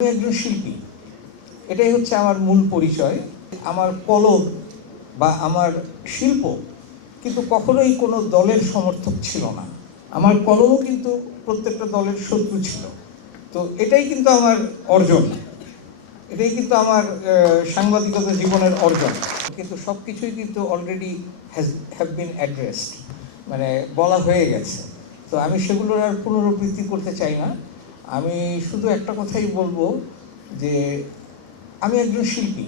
আমি একজন শিল্পী, এটাই হচ্ছে আমার মূল পরিচয়। আমার কলম বা আমার শিল্প কিন্তু কখনোই কোনো দলের সমর্থক ছিল না। আমার কলমও কিন্তু প্রত্যেকটা দলের শত্রু ছিল। তো এটাই কিন্তু আমার অর্জন, এটাই কিন্তু আমার সাংবাদিকতা জীবনের অর্জন। কিন্তু সব কিছুই কিন্তু অলরেডি হ্যাভ বিন অ্যাড্রেসড, মানে বলা হয়ে গেছে। তো আমি সেগুলোর আর পুনরাবৃত্তি করতে চাই না। আমি শুধু একটা কথাই বলবো যে আমি একজন শিল্পী,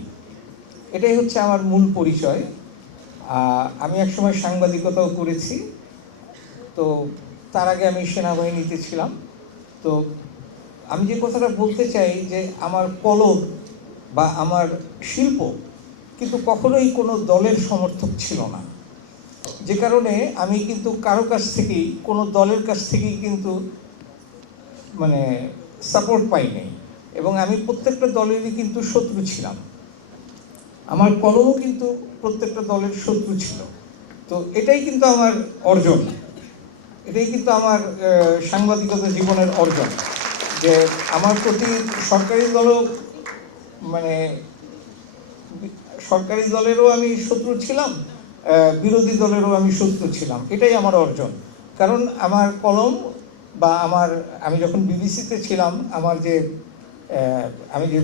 এটাই হচ্ছে আমার মূল পরিচয়। আমি একসময় সাংবাদিকতাও করেছি, তো তার আগে আমি সেনাবাহিনীতে ছিলাম। তো আমি যে কথাটা বলতে চাই যে আমার কলম বা আমার শিল্প কিন্তু কখনোই কোনো দলের সমর্থক ছিল না, যে কারণে আমি কিন্তু কারো কাছ থেকেই, কোনো দলের কাছ থেকেই কিন্তু মানে সাপোর্ট পাইনি, এবং আমি প্রত্যেকটা দলেরই কিন্তু শত্রু ছিলাম। আমার কলমও কিন্তু প্রত্যেকটা দলের শত্রু ছিল। তো এটাই কিন্তু আমার অর্জন, এটাই কিন্তু আমার সাংবাদিকতা জীবনের অর্জন, যে আমার প্রতি সরকারি দলও মানে সরকারি দলেরও আমি শত্রু ছিলাম, বিরোধী দলেরও আমি শত্রু ছিলাম। এটাই আমার অর্জন। কারণ আমার কলম বা আমি যখন বিবিসিতে ছিলাম, আমি যে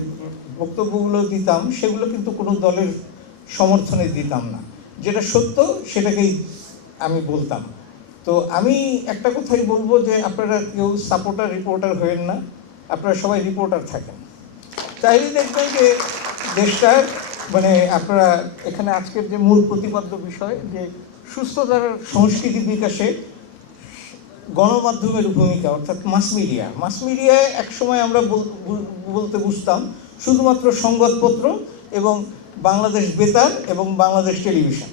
বক্তব্যগুলো দিতাম সেগুলো কিন্তু কোনো দলের সমর্থনে দিতাম না, যেটা সত্য সেটাকেই আমি বলতাম। তো আমি একটা কথাই বলবো যে আপনারা কেউ সাপোর্টার রিপোর্টার হয়েন না, আপনারা সবাই রিপোর্টার থাকেন। তাইলে দেখবেন যে দেশটার আপনারা এখানে আজকের যে মূল প্রতিপাদ্য বিষয়, যে সুস্থতার সংস্কৃতি বিকাশে গণমাধ্যমের ভূমিকা, অর্থাৎ মাস মিডিয়ায় একসময় আমরা বলতে বুঝতাম শুধুমাত্র সংবাদপত্র এবং বাংলাদেশ বেতার এবং বাংলাদেশ টেলিভিশন।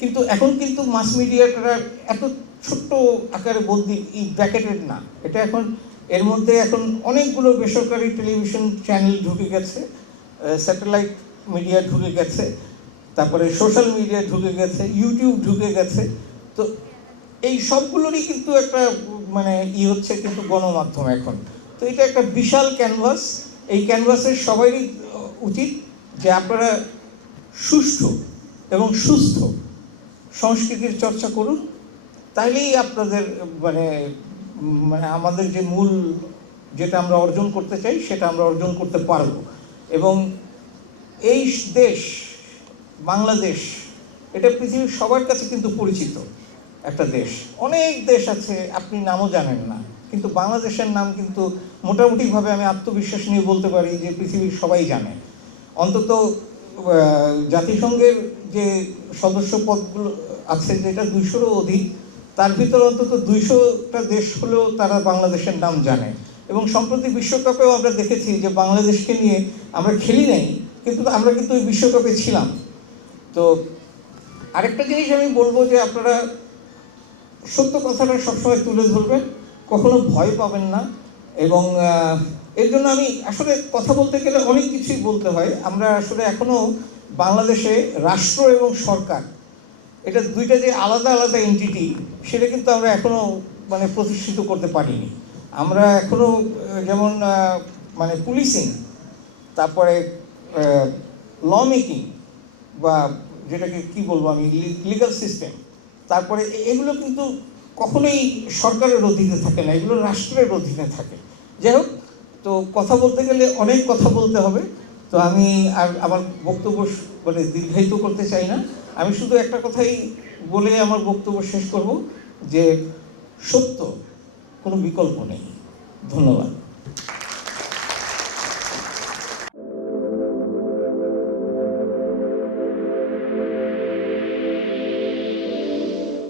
কিন্তু এখন কিন্তু মাস মিডিয়াটা এত ছোট্ট আকারে বলতে ব্র্যাকেটেড না, এটা এখন এর মধ্যে এখন অনেকগুলো বেসরকারি টেলিভিশন চ্যানেল ঢুকে গেছে, স্যাটেলাইট মিডিয়া ঢুকে গেছে, তারপরে সোশ্যাল মিডিয়া ঢুকে গেছে, ইউটিউব ঢুকে গেছে। তো এই সবগুলোরই কিন্তু একটা হচ্ছে কিন্তু গণমাধ্যম এখন। তো এটা একটা বিশাল ক্যানভাস। এই ক্যানভাসের সবারই উচিত যে আপনারা সুষ্ঠু এবং সুস্থ সংস্কৃতির চর্চা করুন, তাইলেই আপনাদের আমাদের যে মূল যেটা আমরা অর্জন করতে চাই সেটা আমরা অর্জন করতে পারব। এবং এই দেশ বাংলাদেশ, এটা পৃথিবীর সবার কাছে কিন্তু পরিচিত একটা দেশ। অনেক দেশ আছে আপনি নামও জানেন না, কিন্তু বাংলাদেশের নাম কিন্তু মোটামুটিভাবে আমি আত্মবিশ্বাস নিয়ে বলতে পারি যে পৃথিবীর সবাই জানে। অন্তত জাতিসংঘের যে সদস্য পদগুলো আছে, যেটা 200-রও অধিক, তার ভিতরে অন্তত 200টা দেশ হলেও তারা বাংলাদেশের নাম জানে। এবং সম্প্রতি বিশ্বকাপেও আমরা দেখেছি যে বাংলাদেশকে নিয়ে আমরা খেলি নাই, কিন্তু আমরা কিন্তু ওই বিশ্বকাপে ছিলাম। তো আরেকটা জিনিস আমি বলবো যে আপনারা সত্য কথাটা সবসময় তুলে ধরবেন, কখনো ভয় পাবেন না। এবং এর জন্য আমি আসলে কথা বলতে গেলে অনেক কিছুই বলতে হয়। আমরা আসলে এখনও বাংলাদেশে রাষ্ট্র এবং সরকার, এটা দুইটা যে আলাদা আলাদা এন্টিটি, সেটা কিন্তু আমরা এখনও প্রতিষ্ঠিত করতে পারিনি। আমরা এখনও যেমন পুলিশিং, তারপরে ল মেকিং, বা যেটাকে কি বলবো আমি, লিগাল সিস্টেম, তারপরে এগুলো কিন্তু কখনোই সরকারের অধীনে থাকে না, এগুলো রাষ্ট্রের অধীনে থাকে। যাই হোক, তো কথা বলতে গেলে অনেক কথা বলতে হবে। তো আমি আর আমার বক্তব্য দীর্ঘায়িত করতে চাই না। আমি শুধু একটা কথাই বলে আমার বক্তব্য শেষ করব, যে সত্য কোনো বিকল্প নেই। ধন্যবাদ।